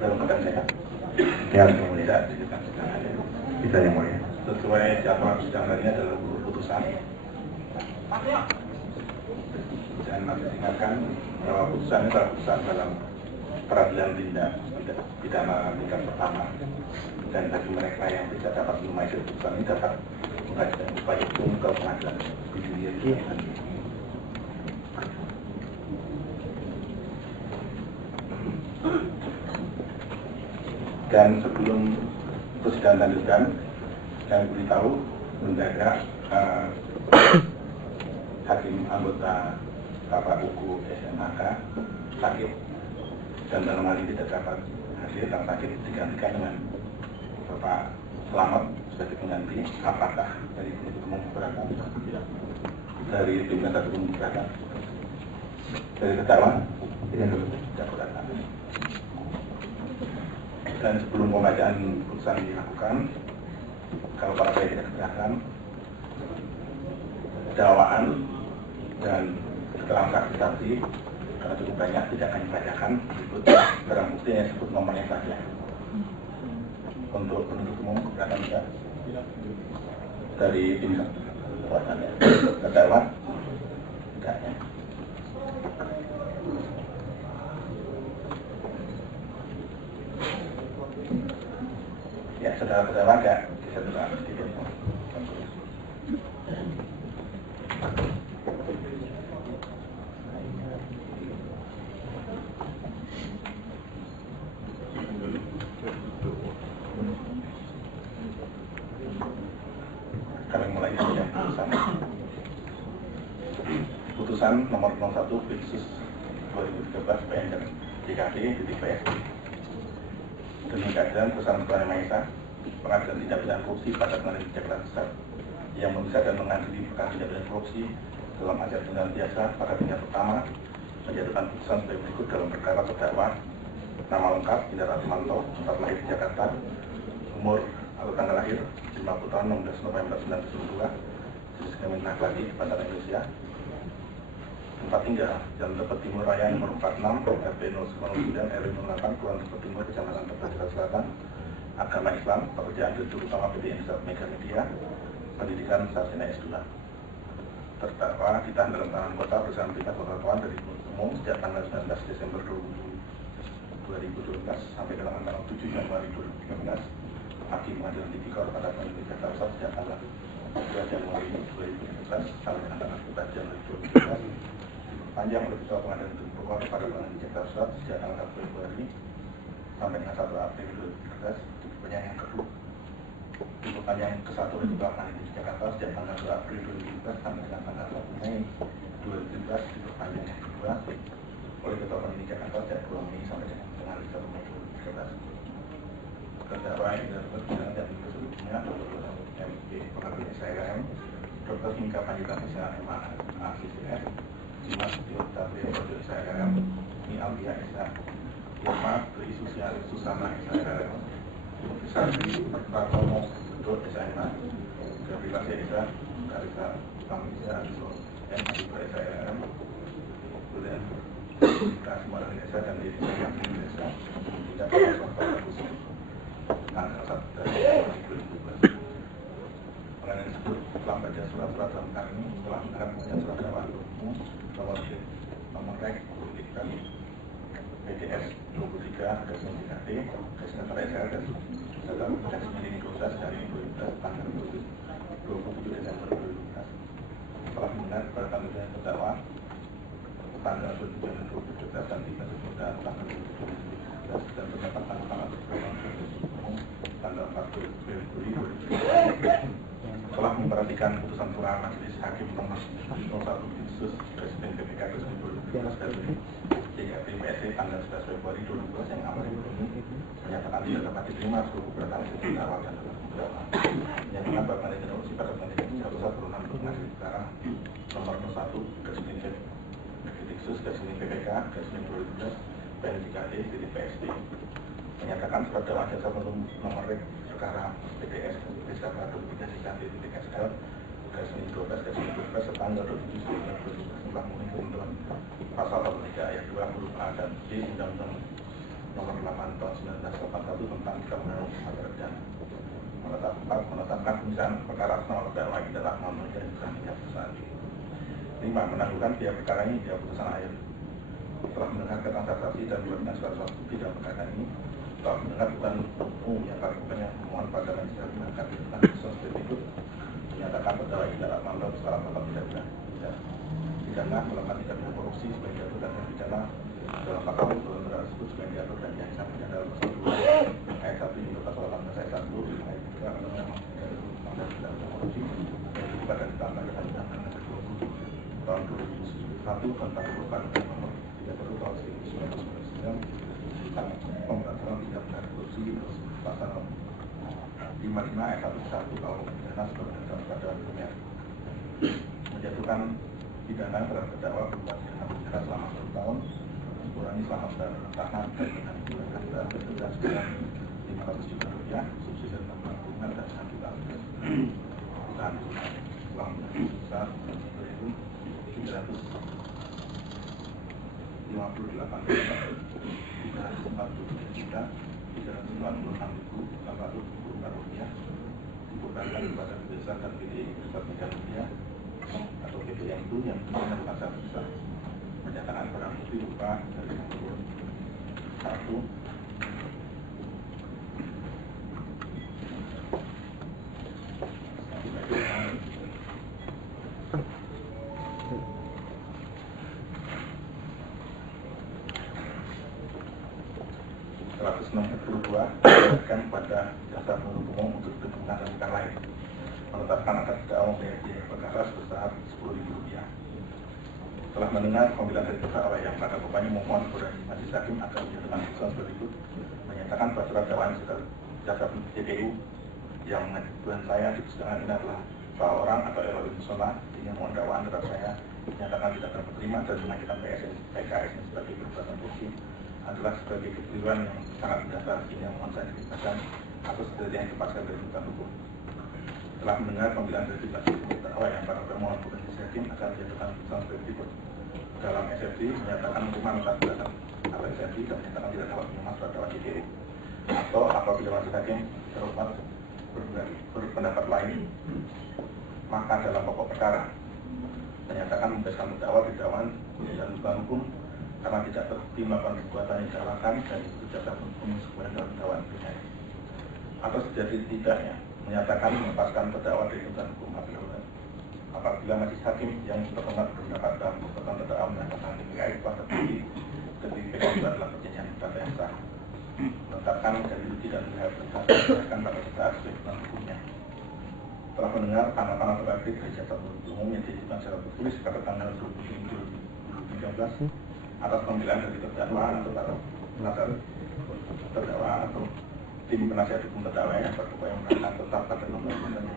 dalam keadaan sehat. Ya, yang mulia, kita yang mulia. Sesuai jadwal sidang hari ini adalah putusan. Dan masih diingatkan bahwa putusan ini adalah putusan dalam peradilan tindak pidana tingkat pertama. Dan bagi mereka yang tidak dapat menunaikan putusan ini dapat mengajukan upaya hukum ke pengadilan tinggi. Dan sebelum persidangan lanjutkan, saya beritahu mendadak hakim anggota Bapak Uku SMAK sakit dan dalam hal ini tidak dapat hadir dan sakit digantikan dengan Bapak Selamat sebagai pengganti. Apakah dari penuntut umum keberatan? Tidak. Dari tim penasihat hukum keberatan? Dari terdakwa? Tidak keberatan. Dan sebelum pembacaan putusan dilakukan, kalau para saya tidak keberatan, dakwaan dan keterangan saksi karena cukup banyak tidak akan dibacakan, ikut barang bukti yang disebut nomornya saja. Untuk penuntut umum keberatan tidak? Dari tim kuasannya terdakwa? Tidak ya. Ya, saudara terdakwa enggak bisa terang sedikit. Kami mulai dengan putusan nomor 01 Pinsus 2013 PN DKD /PS. Demi keadilan Bersama Tuhan Yang Maha Esa, Pengadilan Tindak Pidana Korupsi pada Pengadilan Jakarta Pusat yang memeriksa dan mengadili perkara tindak pidana korupsi dalam acara tindakan biasa pada tingkat pertama menjatuhkan putusan sebagai berikut dalam perkara terdakwa: nama lengkap Indra Ratmanto, tempat lahir di Jakarta, umur atau tanggal lahir 50 tahun 16 November 1992, jenis kelamin laki-laki, Bandar Indonesia, tempat tinggal Jalan Tebet Timur Raya nomor 46 RT 09 RW 08 Kelurahan Tebet Timur Kecamatan Tebet Jakarta Selatan, agama Islam, pekerjaan direktur utama PT Indonesia Mega Media, pendidikan sarjana S2. Terdakwa ditahan dalam tahanan kota bersama perintah pengakuan dari penuntut umum sejak tanggal 19 Desember 2012 sampai dengan tanggal 7 Januari 2013. Hakim Pengadilan Tipikor pada Pengadilan Jakarta Pusat sejak tanggal 2 Januari 2013 sampai dengan tanggal 14 Januari 2013. Panjang oleh Ketua Pengadilan Tipikor pada Pengadilan Jakarta Pusat sejak tanggal 1 Februari sampai dengan 1 April 2013. Pertanyaan yang kedua, untuk panjang ke-1 oleh Ketua Pengadilan Jakarta sejak tanggal 2 April 2013 sampai dengan tanggal 1 Mei 2013. Pertanyaan yang kedua oleh Ketua Pengadilan Jakarta sejak 2 Mei sampai dengan tanggal 1 Mei 2013. Terdakwa yang dilakukan persidangan dan sebelumnya MP Pengadilan SIRM, Dr. Hingga Panjaitan SIRM ACCS, Dimas Yota Ojo SIRM, Ni Alvia SIA, Irma Tri Susana SIRM, Sari Pratomo Dut SIRM, Gabriela SIA, Karisa Pamisa Abiso M. Adipra SIRM, kemudian Kita Semarang SIA dan Diri Sayang SIA, tidak pasal tanggal 1 Januari 2012. Pengadilan tersebut telah membaca surat-surat dalam perkara ini telah mendengar pembacaan surat dakwaan umum nomor rek PDS 23-DKD Sekretariat dan dalam garis-miring 12 dari 2012 tanggal 27 Desember 2012 telah mendengar keberatan terdakwa tanggal 27 Januari 2012 dan tidak sesudah tanggal 27 Januari 2012 dan terdapat tanggal umum tanggal 4 Februari 2012. Telah memperhatikan putusan pura Majelis Hakim nomor 01 Pinsus Presiden PPK Presiden 2012 dari DKP PSC tanggal 11 Februari 2012 yang amat ini menyatakan tidak dapat diterima seluruh keberatan terdakwa dan terdakwa. Menyatakan bahwa manajemen korupsi pada Pengadilan Jakarta Pusat berwenang untuk mengadili perkara nomor 01 Presiden Khusus Presiden PPK Presiden 2012 PN3D PSD menyatakan surat dakwaan jasa penuntut nomor perkara PDS PSK 23-DKD-SL Garis-miring 12 setanggal 27 September 2012 telah memenuhi ketentuan pasal 43 ayat 2 huruf A dan B Undang-Undang Nomor 8 tahun 1981 tentang Kitab Acara Pidana. Menetapkan penyiksaan perkara atas nama terdakwa adalah memenuhi dan berani putusan. 5. Menangguhkan biaya perkara ini biaya putusan akhir. Setelah mendengar keterangan saksi dan melakukan surat bukti dalam perkara ini, telah mendengar bukan umum yang lakukannya memohon pada majelis mengangkat dengan putusan seperti berikut. Menyatakan terdakwa tidak melanggar secara tetap tidak pidana melakukan tindak pidana korupsi sebagai diatur dan pidana dalam pasal tersebut sebagai diatur dan diancam pidana dalam pasal 2 ayat 1 junto pasal 18 ayat 1 ayat 3 undang-undang tindak pidana korupsi dan dibuka dan ditambah dengan undang-undang nomor 20 tahun 2001 tentang perubahan nomor 31 tahun 1999 tentang pemberantasan tindak pidana korupsi pasal 55 ayat 1 kalau pidana sebagai pada hukumnya menjatuhkan pidana terhadap terdakwa berupa pidana penjara selama 1 tahun, dikurangi selama tahanan dengan menggunakan denda sebesar 500 juta rupiah, subsidi dan tambahan kurungan dan santunan ditahan uang sebesar 358.347 juta 346.824 rupiah dikurangkan kepada desa dan PDI sebesar 3 rupiah atau BPM itu yang merupakan satu besar menyatakan barang bukti berupa dari nomor 1 162 diberikan kepada jasa penuntut umum untuk digunakan dalam perkara lain. Menetapkan akan terdakwa membayar biaya perkara sebesar Rp10.000. Setelah mendengar pembelaan dari terdakwa yang pada pokoknya memohon kepada majelis hakim agar menjatuhkan putusan berikut, menyatakan bahwa surat dakwaan jasa JPU yang mengajukan saya di persidangan ini adalah salah orang atau Erwin Musola dengan mohon dakwaan terhadap saya menyatakan tidak dapat terima dan mengajukan PKS sebagai perbuatan korupsi adalah sebagai kekeliruan yang sangat mendasar sehingga mohon saya dibebaskan atas kejadian yang dipaksa dari tuntutan hukum. Setelah mendengar pembelaan dari terdakwa yang para pemohon kepada majelis hakim akan menjatuhkan putusan sebagai berikut. Dalam SFD menyatakan menerima nota keberatan atau SFD dan menyatakan tidak dapat menerima surat dakwaan JPU. Atau apabila majelis hakim terhormat berpendapat lain, maka dalam pokok perkara menyatakan membebaskan terdakwa di dakwaan dan bukan hukum karena tidak terbukti melakukan perbuatan yang didakwakan dan itu jasa hukum sebenarnya dalam dakwaan ini. Atau sejati tidaknya menyatakan melepaskan terdakwa dari tuntutan hukum apabila majelis hakim yang terhormat berpendapat dalam perbuatan terdakwa menyatakan PKS telah terbukti ketika PKS itu adalah perjanjian perdata yang sah. Menetapkan dari itu tidak berdasarkan pada saat sebagai hukumnya. Telah mendengar tanggapan atau reaksi dari jasa penuntut umum yang diajukan secara tertulis pada tanggal 27 Juli 2013 atas pembelaan dari terdakwa atau penasihat terdakwa atau tim penasihat hukum terdakwa yang berupaya menerangkan tetap pada nomor kontennya.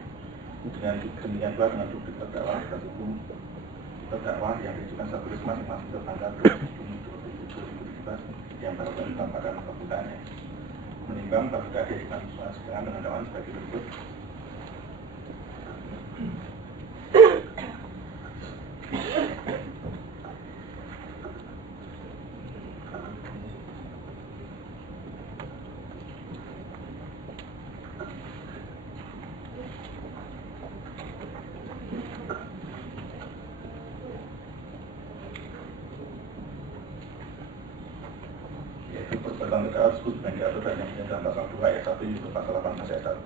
Dengan demikian pula dengan duduk terdakwa dan hukum terdakwa yang diajukan secara tulis masing-masing tertanggal 27 Juni 2017 yang baru dilakukan pada masa pembuktiannya. Menimbang apabila diajukan persidangan dengan dakwaan sebagai berikut. Perbuatan terdakwa tersebut dengan diatur dan yang dalam pasal 2 ayat 1 yaitu pasal 18 ayat 1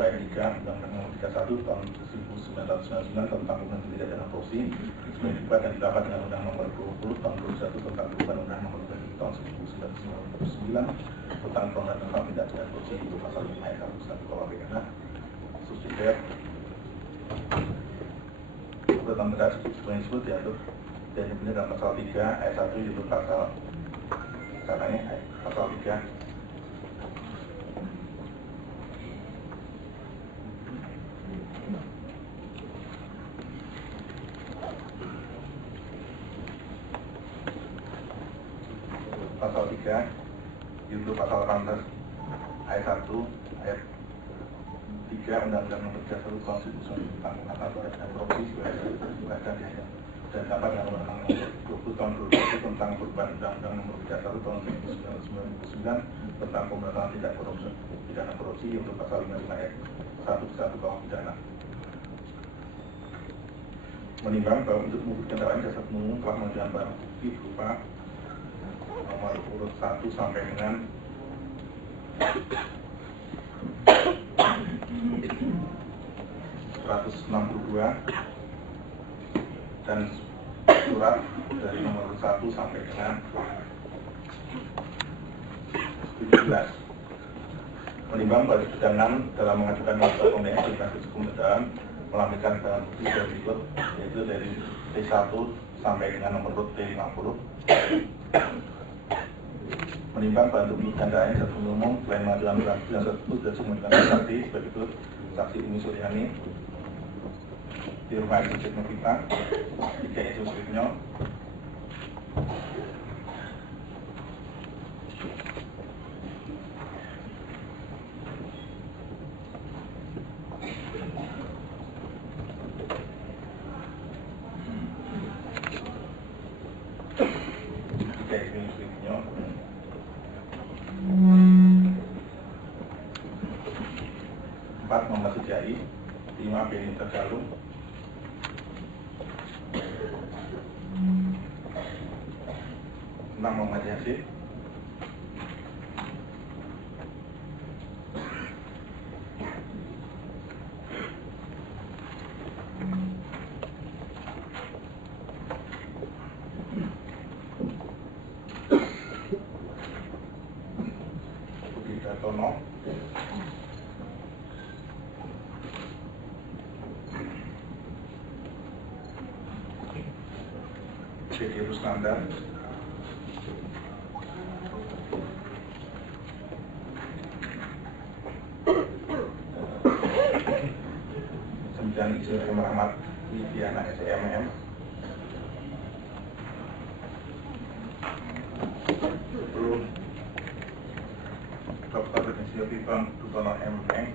ayat 3 Undang-Undang Nomor 31 tahun 1999 tentang pemberantasan tindak pidana korupsi sebagai dibuat dan ditambah dengan Undang Nomor 20 tahun 2001 tentang perubahan Undang Nomor 30 tahun 1999 tentang pemberantasan tindak pidana korupsi yaitu pasal 5 ayat 1 KUHP pidana subsidiar. Perbuatan terdakwa tersebut diatur dan dibeli dalam pasal 3 ayat 1 yaitu pasal 3 yaitu pasal 18 ayat 1 ayat 3 Undang-Undang Nomor 31 tahun 1999 tentang pemberantasan tindak pidana korupsi sebagai dibuka dan dan dapat dengan Undang-Undang Nomor 20 Tahun 2020 tentang perubahan Undang-Undang Nomor 31 Tahun 1999 tentang pemberantasan tindak pidana korupsi untuk pasal 55 ayat 1 bawah pidana. Menimbang bahwa untuk membuktikan dakwaan jaksa penuntut telah mengajukan barang bukti berupa nomor urut 1 sampai dengan 162 dan surat dari nomor 1 sampai dengan 17. Menimbang bahwa persidangan dalam mengajukan nota pembelaan di kasus hukum dalam melampirkan barang bukti berikut, yaitu dari T1 sampai dengan nomor urut T50. Menimbang bahwa untuk membuktikan dakwaan jaksa penuntut umum selain mengajukan barang bukti dan tersebut sudah mengajukan saksi sebagai berikut: saksi Umi Suryani di rumah Ibu Novita, 3 Ibu Suryani, Muhammad Sujai, 5 Beni Tergalung, 6 Muhammad Yasin, 7 Dartono, 7 Rusnanda, 9 Isu Rahmat Widiana SMM, 10 Dr. Insinyur Ridwan Dutono M.Eng,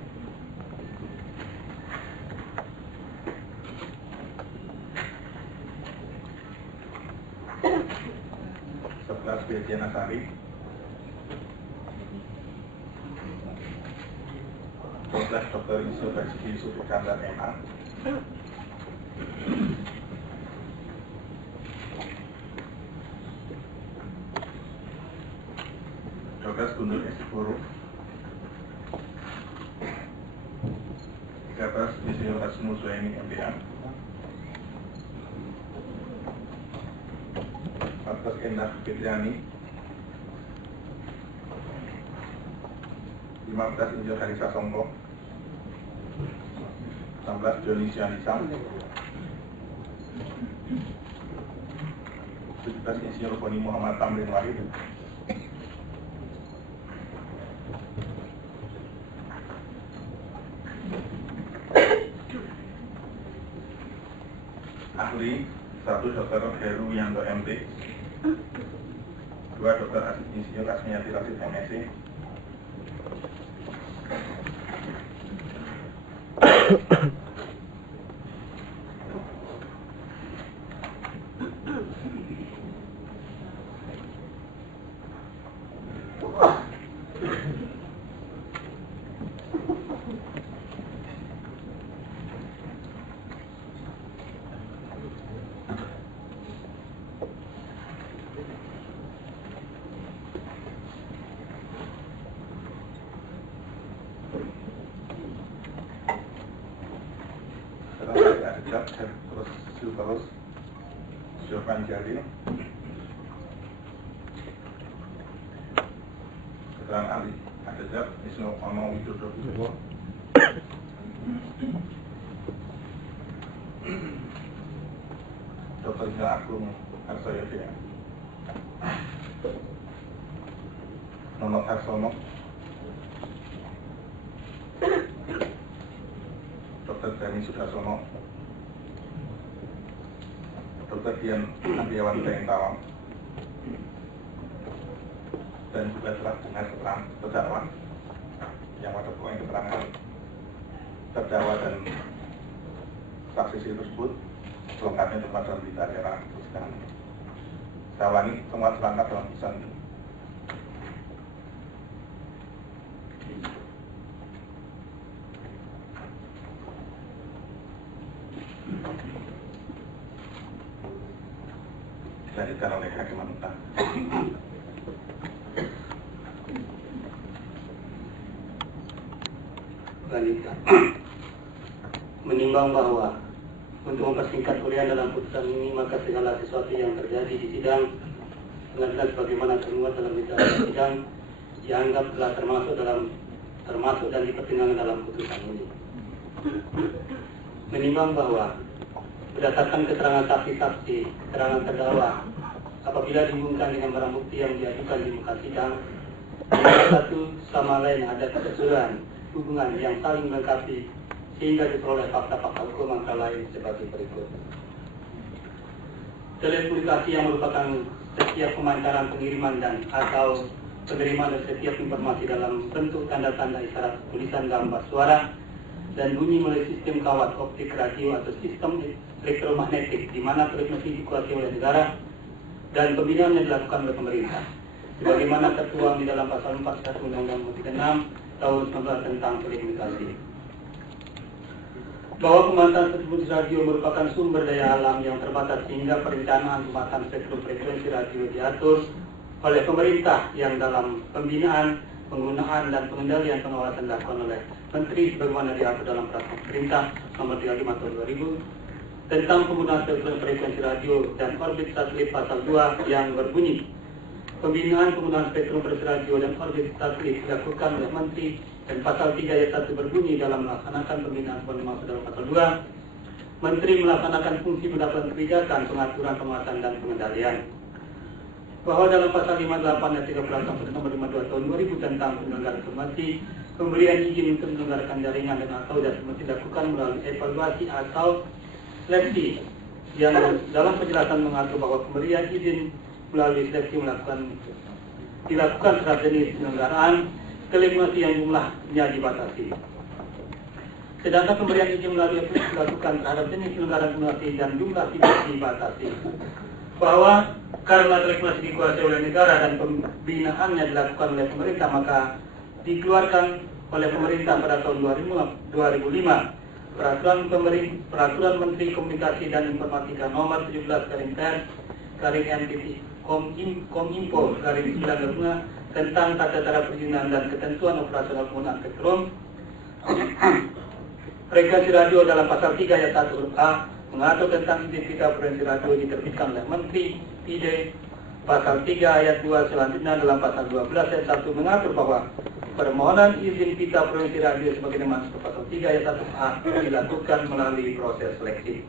11 Bediana Sari, 12 Dr. Insinyur Haji Yusuf Iskandar MA, 12 Gundul S. Guru, 13 Insinyur Hasnu Suhaimi MBA, 14 Endah Fitriani, 15 Insinyur Harisa Songko, 16 Joni Sianisam, 17 Insinyur Boni Muhammad Tamrin Wahid, 1 Dr. Heru Yanto MT, 2 Dr. Insinyur Asmiati Rasid MSc, terus Syofan Jalil, keterangan ahli Adjab Wisnu Ono Widodo Wibowo, Dr. Insinyur Agung Harsoyo DM, Nonot Harsono, Dr. Dani Sudarsono, Dr. Dian Andriawan Tawang, dan juga telah dengar keterangan terdakwa yang pada pokoknya keterangan terdakwa dan saksi tersebut selengkapnya terdapat dalam berita acara persidangan. Saya ulangi, semua selengkap dalam putusan ini. Dilanjutkan oleh Hakim Anggota. Lanjutkan. Menimbang bahwa untuk mempersingkat uraian dalam putusan ini, maka segala sesuatu yang terjadi di sidang pengadilan sebagaimana termuat dalam berita acara sidang dianggap telah termasuk dan dipertimbangkan dalam putusan ini. Menimbang bahwa berdasarkan keterangan saksi-saksi, keterangan terdakwa, apabila dihubungkan dengan barang bukti yang diajukan di muka sidang, satu sama lain ada kesesuaian hubungan yang saling melengkapi sehingga diperoleh fakta-fakta hukum antara lain sebagai berikut. Telekomunikasi yang merupakan setiap pemancaran, pengiriman dan atau penerimaan dari setiap informasi dalam bentuk tanda-tanda isyarat, tulisan, gambar, suara dan bunyi melalui sistem kawat optik, radio atau sistem elektromagnetik di mana frekuensi dikuasai oleh negara dan pembinaannya dilakukan oleh pemerintah sebagaimana tertuang di dalam pasal 41 Undang-Undang 36 tahun 19 tentang telekomunikasi. Bahwa pemantauan tersebut radio merupakan sumber daya alam yang terbatas sehingga perencanaan pemanfaatan spektrum frekuensi radio diatur oleh pemerintah yang dalam pembinaan, penggunaan dan pengendalian pengawasan dilakukan oleh Menteri sebagaimana diatur dalam Peraturan Pemerintah Nomor 35 Tahun 2000 tentang penggunaan spektrum frekuensi radio dan orbit satelit pasal 2 yang berbunyi pembinaan penggunaan spektrum frekuensi radio dan orbit satelit dilakukan oleh Menteri dan pasal 3 ayat 1 berbunyi dalam melaksanakan pembinaan dimaksud dalam pasal 2 Menteri melaksanakan fungsi pendapat kebijakan, pengaturan, penguasaan dan pengendalian. Bahwa dalam pasal 58 ayat 13 sampai nomor 52 tahun 2000 tentang penyelenggaraan informasi, pemberian izin untuk menyelenggarakan jaringan dan atau jasa dilakukan melalui evaluasi atau seleksi yang dalam penjelasan mengatur bahwa pemberian izin melalui seleksi dilakukan terhadap jenis penyelenggaraan telekomunikasi yang jumlahnya dibatasi. Sedangkan pemberian izin melalui aplikasi dilakukan terhadap jenis penyelenggaraan komunikasi dan jumlah tidak dibatasi. Bahwa karena telekomunikasi dikuasai oleh negara dan pembinaannya dilakukan oleh pemerintah, maka dikeluarkan oleh pemerintah pada tahun 2005 Peraturan Menteri Komunikasi dan Informatika Nomor 17/Pers/MTT/Kominfo /9 tentang tata cara perizinan dan ketentuan operasional penggunaan spektrum frekuensi radio dalam pasal 3 ayat 1 huruf A mengatur tentang identitas frekuensi radio diterbitkan oleh Menteri PD. Pasal 3 ayat 2 selanjutnya dalam pasal 12 ayat 1 mengatur bahwa permohonan izin pita frekuensi radio sebagaimana dimaksud pasal 3 ayat 1A dilakukan melalui proses seleksi.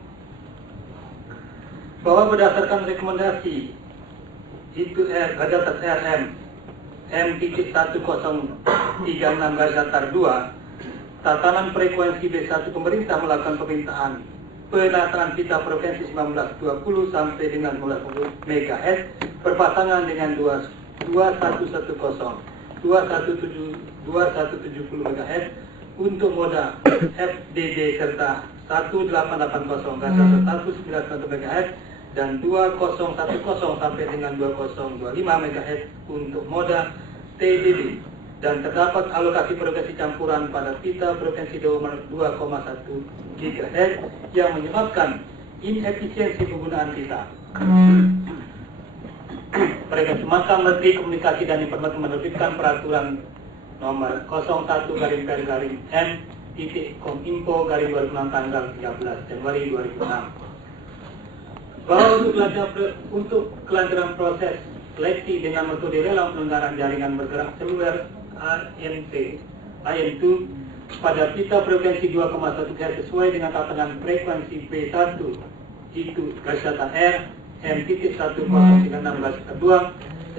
Bahwa berdasarkan rekomendasi itu RM M.1036/2 tatanan frekuensi B1 pemerintah melakukan pemintaan penataan pita frekuensi 1920 sampai dengan 19 MHz berpasangan dengan 2110 2170 MHz untuk moda FDD serta 1880/1991 MHz dan 2010 sampai dengan 2025 MHz untuk moda TDD dan terdapat alokasi frekuensi campuran pada pita frekuensi 2,1 GHz yang menyebabkan inefisiensi penggunaan pita. Frekuensi maka Menteri Komunikasi dan Informatika menerbitkan peraturan nomor 01/M.Kominfo/2006 tanggal 13 Januari 2006 bahwa untuk kelancaran proses seleksi dengan metode lelang penyelenggaraan jaringan bergerak seluler IN2 pada pita frekuensi 2,1 GHz sesuai dengan tatanan frekuensi P1 itu R M.1036/2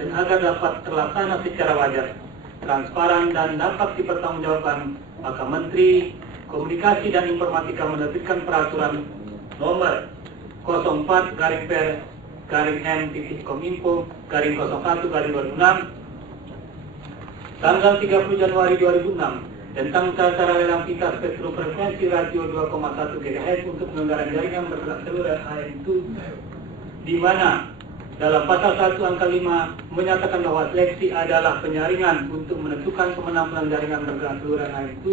dan agar dapat terlaksana secara wajar, transparan dan dapat dipertanggungjawabkan, maka Menteri Komunikasi dan Informatika menerbitkan peraturan nomor 04/M.Kominfo/01/2006 tanggal 30 Januari 2006 tentang cara lelang pita spektrum frekuensi radio 2,1 GHz untuk penyelenggaraan jaringan bergerak seluler AM2, di mana dalam pasal 1 angka 5 menyatakan bahwa seleksi adalah penyaringan untuk menentukan pemenang jaringan bergerak seluler AM2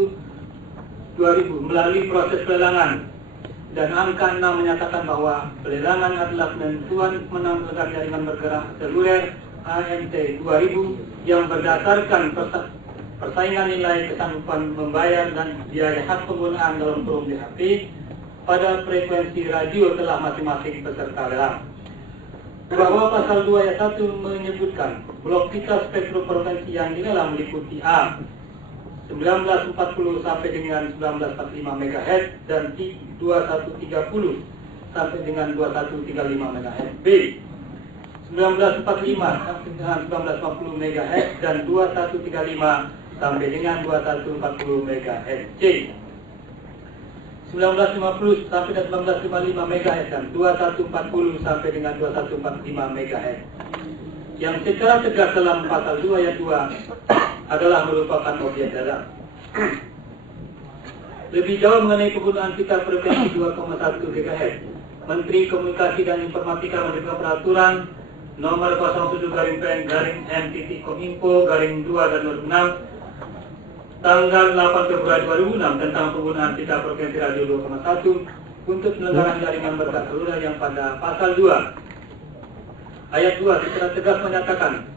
2000 melalui proses pelelangan, dan angka 6 menyatakan bahwa pelelangan adalah penentuan pemenang jaringan bergerak seluler AMT 2000 yang berdasarkan persaingan nilai kesanggupan membayar dan biaya hak penggunaan dalam forum DHP pada frekuensi radio telah masing-masing peserta lelang. Bahwa pasal 2 ayat 1 menyebutkan blok pita spektrum frekuensi yang dilelang meliputi A 1940 sampai dengan 1945 MHz dan 2130 sampai dengan 2135 MHz. B 1945 sampai dengan 1950 MHz dan 2135 sampai dengan 2140 MHz. C 1950 sampai dengan 1955 MHz dan 2140 sampai dengan 2145 MHz. Yang secara tegas dalam pasal 2 ayat 2 adalah merupakan objek dalam. Lebih jauh mengenai penggunaan pita frekuensi 2,1 GHz, Menteri Komunikasi dan Informatika menerbitkan peraturan nomor 07/PN/M.Kominfo/2 dan 6 tanggal 8 Februari 2006 tentang penggunaan pita frekuensi radio 2,1 untuk penyelenggaraan jaringan bergerak seluler yang pada pasal 2 ayat 2 secara tegas menyatakan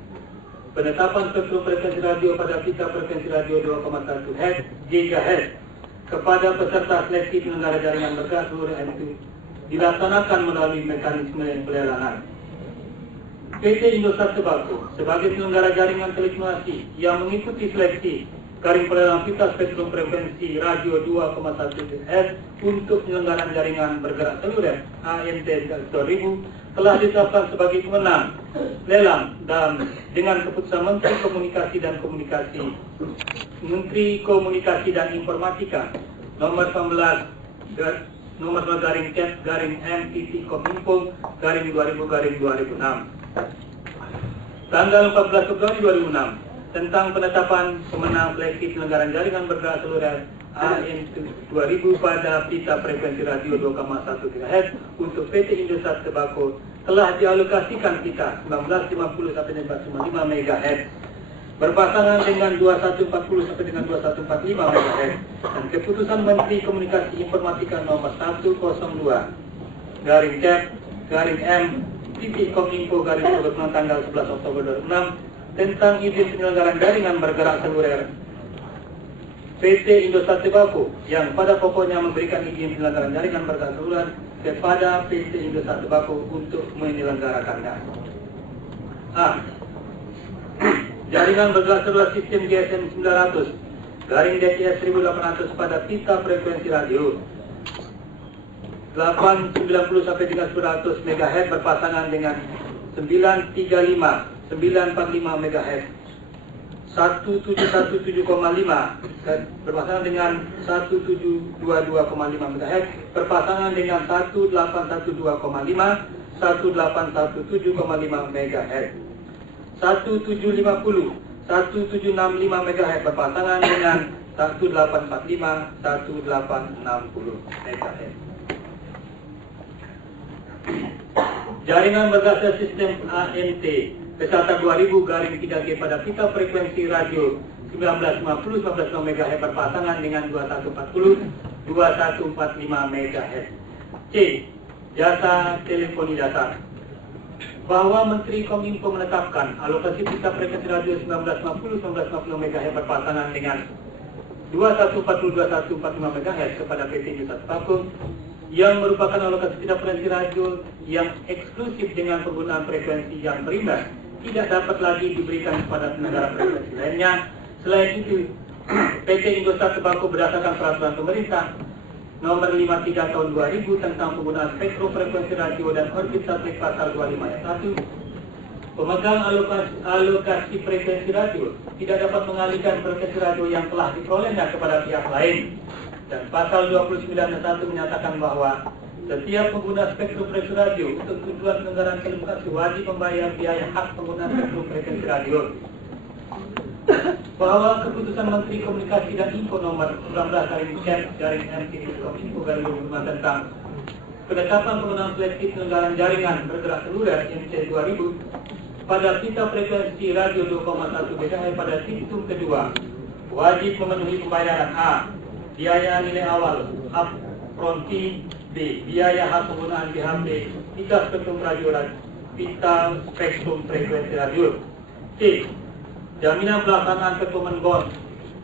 penetapan spektrum frekuensi radio pada pita frekuensi radio 2,1 GHz kepada peserta seleksi penyelenggara jaringan bergerak seluler itu dilaksanakan melalui mekanisme pelelangan. PT Indosat Tobacco sebagai penyelenggara jaringan telekomunikasi yang mengikuti seleksi garing pelelangan pita spektrum frekuensi radio 2,1 GHz untuk penyelenggaraan jaringan bergerak seluler AMT 2000 telah ditetapkan sebagai pemenang lelang dan dengan keputusan Menteri Komunikasi dan Informatika nomor 19 M.Kominfo/2000/2006 tanggal 14 Februari 2006 tentang penetapan pemenang seleksi penyelenggaraan jaringan bergerak seluler AM 2000 pada pita frekuensi radio 2,1 GHz untuk PT Indosat Tobacco telah dialokasikan pita 1950 sampai dengan 1955 MHz berpasangan dengan 2140 sampai dengan 2145 MHz dan keputusan Menteri Komunikasi Informatika nomor 102/M.Kominfo/2006 tanggal 11 Oktober 2006 tentang izin penyelenggaraan jaringan bergerak seluler PT Indosat Tobacco yang pada pokoknya memberikan izin penyelenggaraan jaringan bergerak seluler kepada PT Indosat Tobacco untuk menyelenggarakannya. A. Jaringan bergerak seluler sistem GSM 900 garing DTS 1800 pada pita frekuensi radio 890 sampai dengan 100 MHz berpasangan dengan 945 MHz 1717,5 dan berpasangan dengan 1722,5 MHz berpasangan dengan 1812,5 1817,5 MHz 1750 1765 MHz berpasangan dengan 1845 1860 MHz. Jaringan bergerak sistem ANT Pesata 2000 garing 3G pada pita frekuensi radio 1950 19 MHz berpasangan dengan 2140 2145 MHz. C. Jasa teleponi dasar. Bahwa Menteri Kominfo menetapkan alokasi pita frekuensi radio 1950 1950 MHz berpasangan dengan 2140 2145 MHz kepada PT Indosat Tobacco yang merupakan alokasi pita frekuensi radio yang eksklusif dengan penggunaan frekuensi yang berimbas tidak dapat lagi diberikan kepada penyelenggara frekuensi lainnya. Selain itu, PT Indosat Tobacco berdasarkan peraturan pemerintah nomor 53 tahun 2000 tentang penggunaan spektrum frekuensi radio dan orbit satelit pasal 25 ayat 1, pemegang alokasi frekuensi radio tidak dapat mengalihkan frekuensi radio yang telah diperolehnya kepada pihak lain. Dan pasal 29 ayat 1 menyatakan bahwa setiap pengguna spektrum frekuensi radio untuk tujuan penyelenggaraan telekomunikasi wajib membayar biaya hak penggunaan spektrum frekuensi radio. bahwa keputusan Menteri Komunikasi dan Info nomor 19/MT-Kominfo/2005 tentang penetapan penggunaan flagship penyelenggaraan jaringan bergerak seluler MC 2000 pada pita frekuensi radio 2,1 MHz pada situng kedua wajib memenuhi pembayaran A. Biaya nilai awal upfront fee. B. Biaya hak penggunaan BHP pita spektrum radio pita spektrum frekuensi radio. C. Jaminan pelaksanaan performance bond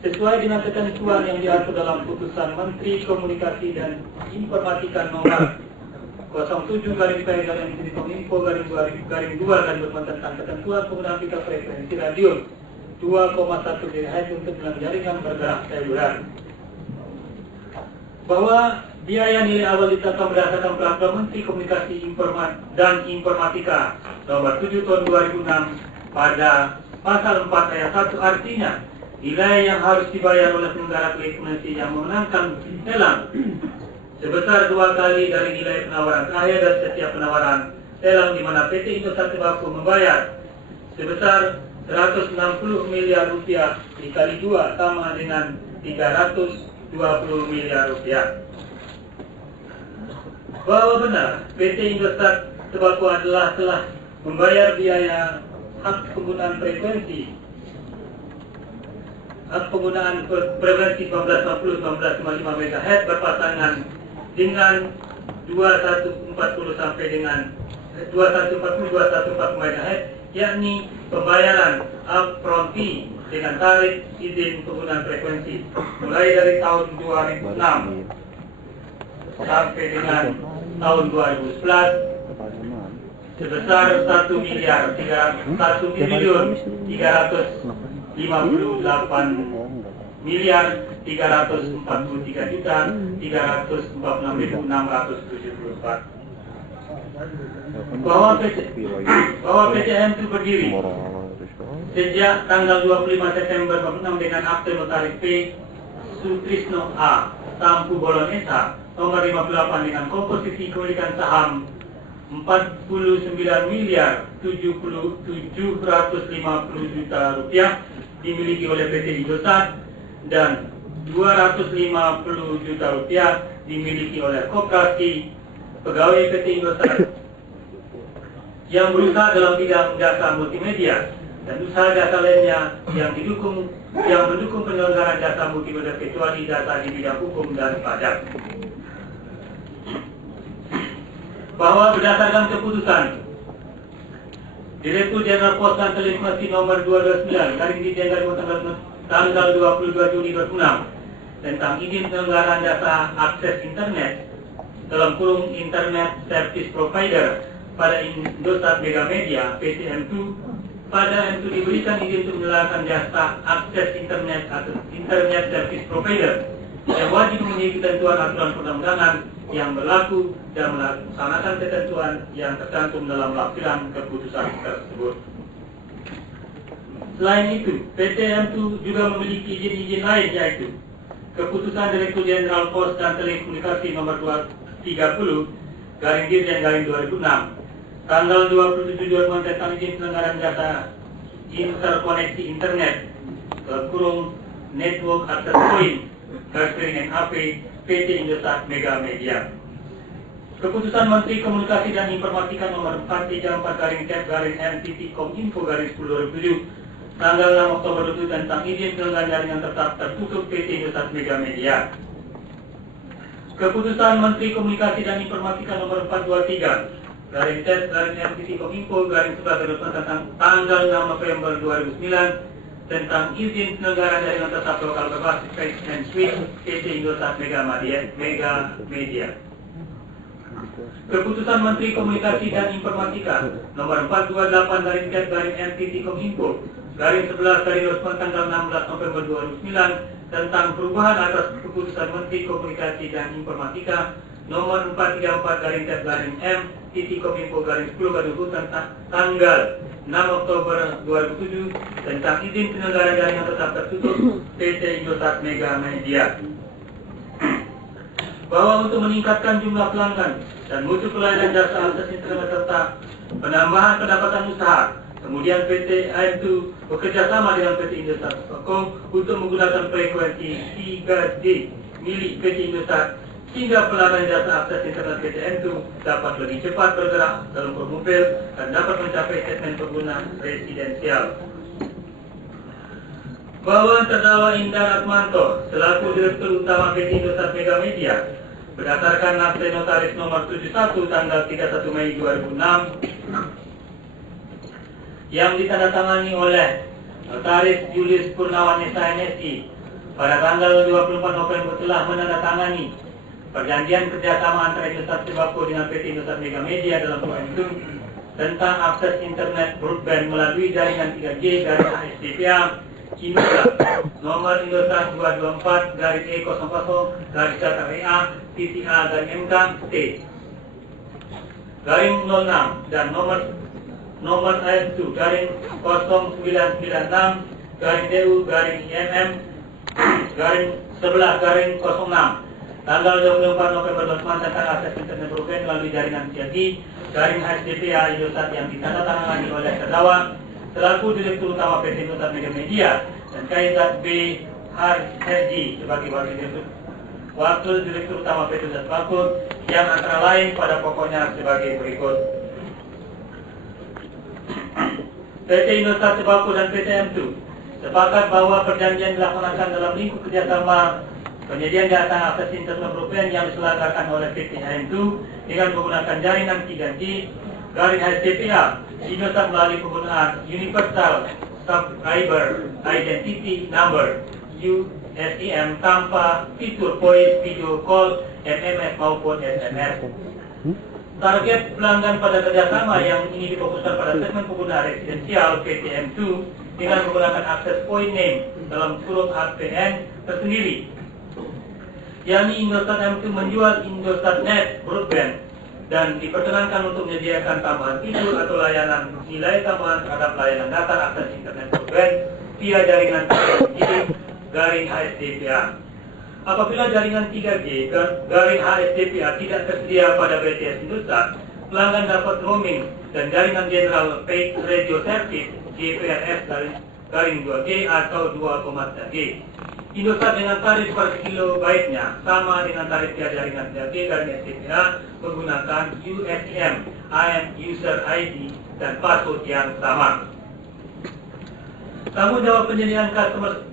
sesuai dengan ketentuan yang diatur dalam putusan Menteri Komunikasi dan Informatika nomor 07/P/MT-Kominfo/2 tentang ketentuan penggunaan pita frekuensi radio 2,1 GHz untuk jaringan bergerak seluler. Bahwa biaya nilai awal ditetapkan berdasarkan peraturan Menteri Komunikasi dan Informatika nomor 7 tahun 2006 pada Pasal 4 ayat 1 artinya nilai yang harus dibayar oleh penyelenggara telekomunikasi yang memenangkan lelang sebesar 2 kali dari nilai penawaran terakhir dan setiap penawaran lelang di mana PT Indosat Tembakau membayar sebesar 160 miliar rupiah dikali 2 sama dengan 320 miliar rupiah. Bahwa benar PT Indosat Tembakau telah membayar biaya hak penggunaan frekuensi 1950-1955 MHz berpasangan dengan 2140 sampai dengan 2140-2140 MHz, yakni pembayaran upfront fee dengan tarif izin penggunaan frekuensi mulai dari tahun 2006 sampai dengan tahun 2011 sebesar 1.358.358.344 bahwa PTM itu berdiri sejak tanggal 25 September 2006 dengan akte notaris P. Sutrisno A. Tampu Bolognesa nomor 58 dengan komposisi kepemilikan saham 49.750 juta rupiah dimiliki oleh PT Indosat dan 250 juta rupiah dimiliki oleh koperasi pegawai PT Indosat yang berusaha dalam bidang jasa multimedia dan usaha jasa lainnya yang mendukung penyelenggaraan jasa multimedia kecuali jasa di bidang hukum dan pajak. Bahwa berdasarkan keputusan Direktur Jenderal Pos dan Telekomunikasi nomor 229/DJN tanggal 22 Juni 2006 tentang izin penyelenggaraan jasa akses internet dalam kurung Internet Service Provider pada Indosat Mega Media PT M2 pada M2 diberikan izin untuk menyelenggaraan jasa akses internet atau Internet Service Provider yang wajib memiliki ketentuan aturan perundang-undangan yang berlaku dan melaksanakan ketentuan yang tercantum dalam lampiran keputusan tersebut. Selain itu, PT M2 juga memiliki izin-izin lain yaitu Keputusan Direktur Jenderal Pos dan Telekomunikasi nomor 230/DJN/2006 tanggal 27 Januari tentang izin penyelenggaraan jasa interkoneksi internet kurung Network Access Point (NAP) PT Indosat Mega Media. Keputusan Menteri Komunikasi dan Informatika nomor 434/MT-Kominfo/10/2007 tanggal 6 Oktober 2007 tentang izin penyelenggaraan jaringan tetap tertutup PT Indosat Mega Media. Keputusan Menteri Komunikasi dan Informatika nomor 423/MT-Kominfo/11/2009 tentang tanggal 6 November 2009 tentang izin penyelenggaraan jaringan tetap lokal berbasis Fix and Switch PT Indosat Mega Media. Keputusan Menteri Komunikasi dan Informatika nomor 428/MT-Kominfo/11/2009 tanggal 16 November 2009 tentang perubahan atas keputusan Menteri Komunikasi dan Informatika nomor 434/M-Kominfo/10/2007 tanggal 6 Oktober 2007 tentang izin penyelenggaraan jaringan tetap tertutup PT Indosat Mega Media. Bahwa untuk meningkatkan jumlah pelanggan dan mutu pelayanan jasa akses internet serta penambahan pendapatan usaha Kemudian PT AM2 bekerjasama dengan PT Indosat Tobacco untuk menggunakan frekuensi 3G milik PT Indosat sehingga pelanggan jasa akses internet PT AM2 dapat lebih cepat bergerak dalam mobil dan dapat mencapai segmen pengguna residensial. Bahwa terdakwa Indah Atmanto selaku Direktur Utama PT Indosat Mega Media berdasarkan akte notaris nomor 71 tanggal 31 Mei 2006 yang ditandatangani oleh Notaris Julius Purnawan SMSI pada tanggal 24 November telah menandatangani perjanjian kerjasama antara Indosat Tobacco dengan PT Indosat Mega Media dalam PM2 tentang akses internet broadband melalui jaringan 3G dari HSDPA Indosat nomor Indosat 224-E000-TTA-MK-T-06 dan nomor AS2-09-DU-IMM-11-06 tanggal 24 November 2009 tentang akses internet broadband melalui jaringan 3G jaring HSDPA Indosat yang ditandatangani oleh terdakwa selaku Direktur Utama PT Indosat Mega Media dan Kaizat B. Harji sebagai Wakil Direktur Utama PT Indosat Tobacco yang antara lain pada pokoknya sebagai berikut. PT Indosat Tobacco dan PT AM2 sepakat bahwa perjanjian dilaksanakan dalam lingkup kerjasama penyediaan jasa akses internet broadband yang diselenggarakan oleh PT AM2 dengan menggunakan jaringan 3G garing HSDPA Indosat melalui penggunaan Universal Subscriber Identity Number USIN tanpa fitur voice, video call, MMS maupun SMS. Target pelanggan pada kerjasama yang ini difokuskan pada segmen pengguna residensial PT AM2 dengan menggunakan akses point name dalam huruf HPN tersendiri. Yakni Indosat AM2 menjual Indosat Net Broadband dan diperkenankan untuk menyediakan tambahan fitur atau layanan nilai tambahan terhadap layanan data akses internet broadband via jaringan 3G garing HSDPA. Apabila jaringan 3G garing HSDPA tidak tersedia pada BTS Indosat, pelanggan dapat roaming dan jaringan General Paid Radio Service GPRS garing 2G atau 2,3G. Indosat dengan tarif per kilobyte-nya sama dengan tarif jaringan 3G garing HSDPA menggunakan USIM, IM User ID dan password yang sama. Tanggung jawab penyediaan customer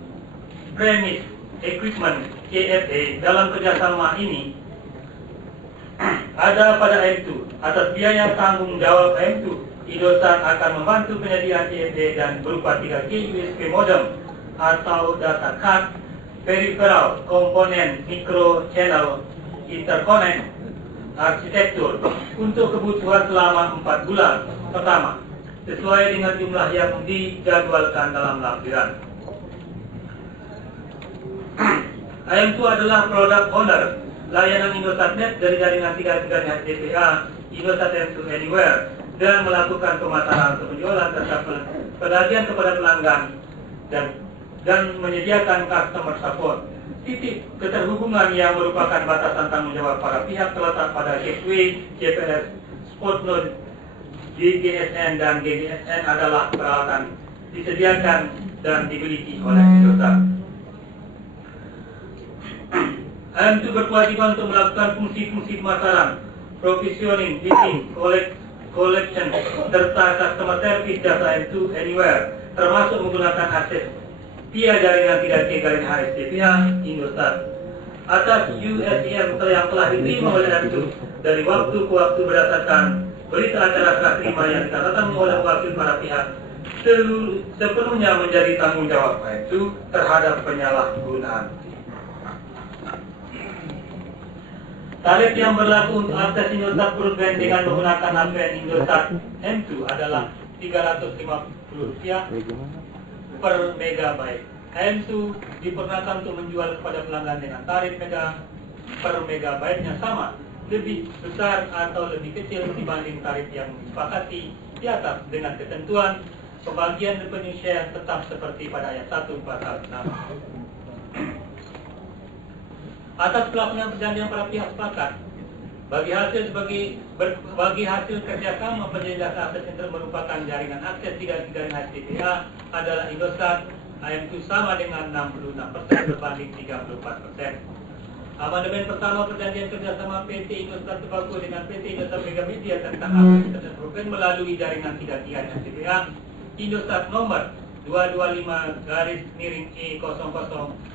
premise equipment CFE dalam kerjasama ini ada pada AM2. Atas biaya tanggung jawab AM2, Indosat akan membantu penyediaan CFE dan berupa 3G USB modem atau data card, peripheral, komponen, micro channel, interconnect, arsitektur untuk kebutuhan selama 4 bulan pertama sesuai dengan jumlah yang dijadwalkan dalam lampiran. AM2 adalah produk owner layanan Indosat Net dari jaringan 3G HSDPA Indosat AM2 Anywhere dan melakukan pemasaran atau penjualan serta penagihan kepada pelanggan dan menyediakan customer support. Titik keterhubungan yang merupakan batasan tanggung jawab para pihak terletak pada gateway, GPRS, spot node, GGSN dan GGSN adalah peralatan disediakan dan dimiliki oleh Indosat. AM2 berkewajiban untuk melakukan fungsi-fungsi pemasaran, provisioning, billing, collection, serta customer service jasa AM2 Anywhere, termasuk menggunakan akses via jaringan 3G garing HSDPA Indosat. Atas USIM yang telah diterima oleh AM2 dari waktu ke waktu berdasarkan berita acara serah terima yang ditandatangani oleh wakil para pihak sepenuhnya menjadi tanggung jawab AM2 terhadap penyalahgunaan. Tarif yang berlaku untuk akses Indosat broadband dengan menggunakan HPN Indosat AM2 adalah Rp350 per megabyte. AM2 diperkenankan untuk menjual kepada pelanggan dengan tarif per megabyte-nya sama, lebih besar atau lebih kecil dibanding tarif yang disepakati di atas dengan ketentuan pembagian revenue share tetap seperti pada ayat 1 pasal 6. Atas pelaksanaan perjanjian para pihak sepakat Bagi hasil kerjasama penyedia akses internet merupakan jaringan akses jaringan HTTPA adalah Indosat AM2 sama dengan 66% berbanding 34%. Amandemen pertama perjanjian kerjasama PT Indosat Tembakau dengan PT Indosat Megamedia tentang akses internet broadband melalui jaringan 33 HTTPA Indosat nomor 225-E00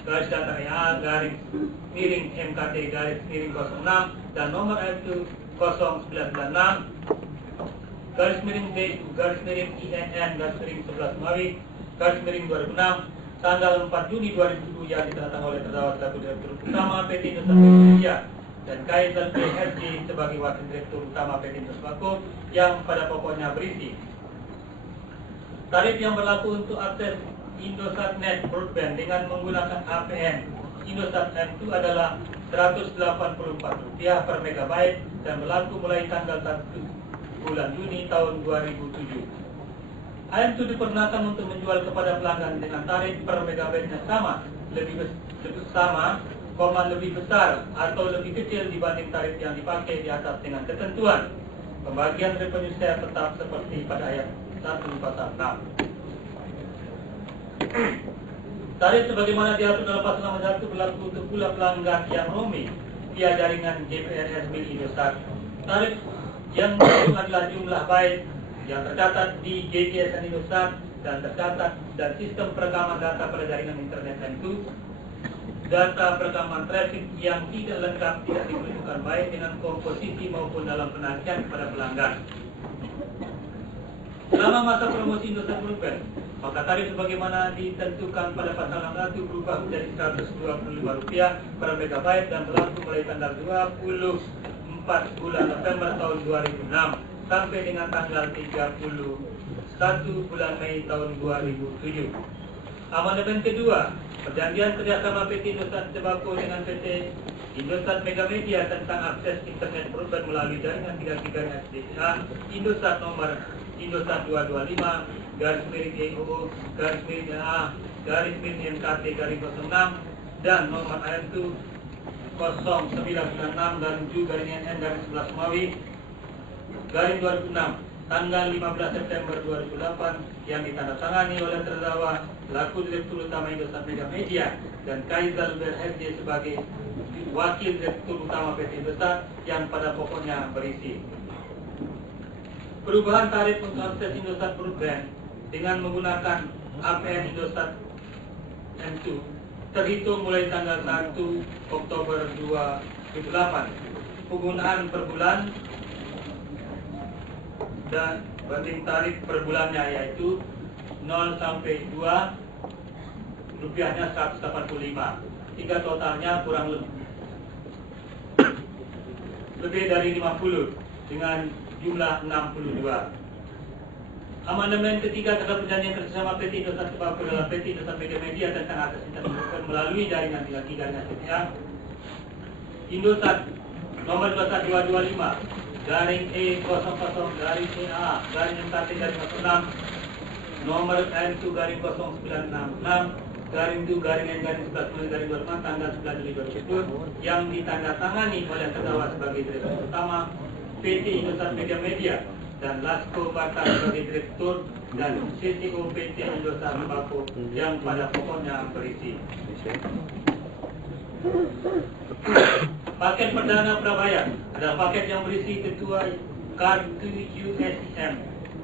/DATA/MKT/06 dan nomor M2 0996-DU-INN-11 tanggal 4 Juni 2007 yang ditandatangani oleh terdakwa selaku Direktur Utama PT Indosat Megamedia dan Kaisal BSG sebagai Wakil Direktur Utama PT Indosat Tembakau yang pada pokoknya berisi tarif yang berlaku untuk akses Indosat Net Broadband dengan menggunakan APN Indosat M2 adalah Rp184 per megabyte dan berlaku mulai tanggal 1 bulan Juni tahun 2007. AM2 diperkenalkan untuk menjual kepada pelanggan dengan tarif per megabyte-nya lebih besar atau lebih kecil dibanding tarif yang dipakai di atas dengan ketentuan pembagian revenue share tetap seperti pada ayat 1 pasal 6. Tarif sebagaimana diatur dalam pasal 61 berlaku untuk pula pelanggan yang roaming via jaringan GPRS milik Indosat. Tarif yang dihitung adalah jumlah byte yang tercatat di GGSN Indosat dan tercatat dan sistem perekaman data pada jaringan internet M2. Data perekaman traffic yang tidak lengkap tidak diperlukan baik dengan komposisi maupun dalam penagihan kepada pelanggan. Selama masa promosi Indosat Broadband, maka tarif sebagaimana ditentukan pada pasal 61 berubah menjadi Rp125 per megabyte dan berlaku mulai tanggal 24 bulan November tahun 2006 sampai dengan tanggal 31 bulan Mei tahun 2007. Amandemen kedua, perjanjian kerjasama PT Indosat Tembakau dengan PT Indosat Megamedia tentang akses internet broadband melalui jaringan 33 HTTPA Indosat nomor Indosat 225-00-A-MKT/06 dan nomor AM2 0996-NN-11 tanggal 15 September 2008 yang ditandatangani oleh terdakwa selaku Direktur Utama Indosat Megamedia dan Kaisal BSG sebagai Wakil Direktur Utama PT Indosat yang pada pokoknya berisi perubahan tarif untuk akses Indosat Broadband dengan menggunakan APN Indosat M2 terhitung mulai tanggal 1 Oktober 2008. Penggunaan per bulan dan banding tarif per bulannya yaitu 0 sampai 2 rupiahnya 185 hingga totalnya kurang lebih dari 50 dengan jumlah 62. Amandemen ketiga terhadap perjanjian kerjasama PT Indosat Tembakau dalam PT Indosat Megamedia tentang akses internet melalui jaringan 33 HTTPA Indosat nomor 212/E00-EA-MKT/06 nomor M2-0966-2-N-11 tanggal 9 Juli 2010 yang ditandatangani oleh terdakwa sebagai Direktur Utama PT Indosat Megamedia dan Lasko Batam sebagai Direktur dan CTO PT Indosat Tembakau yang pada pokoknya berisi paket perdana prabayar adalah paket yang berisi ketua kartu USM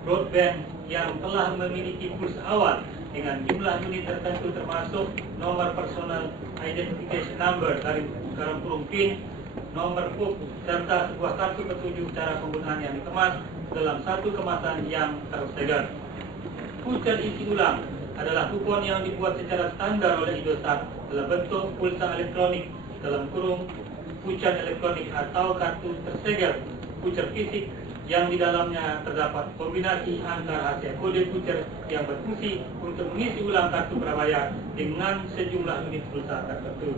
broadband yang telah memiliki pulsa awal dengan jumlah unit tertentu termasuk nomor personal identification number (PIN), nomor PUK serta sebuah kartu petunjuk cara penggunaan yang dikemas dalam satu kemasan yang tersegel. Voucher isi ulang adalah kupon yang dibuat secara standar oleh Indosat dalam bentuk pulsa elektronik voucher elektronik atau kartu tersegel voucher fisik yang di dalamnya terdapat kombinasi antara hasil kode voucher yang berfungsi untuk mengisi ulang kartu prabayar dengan sejumlah unit pulsa tertentu.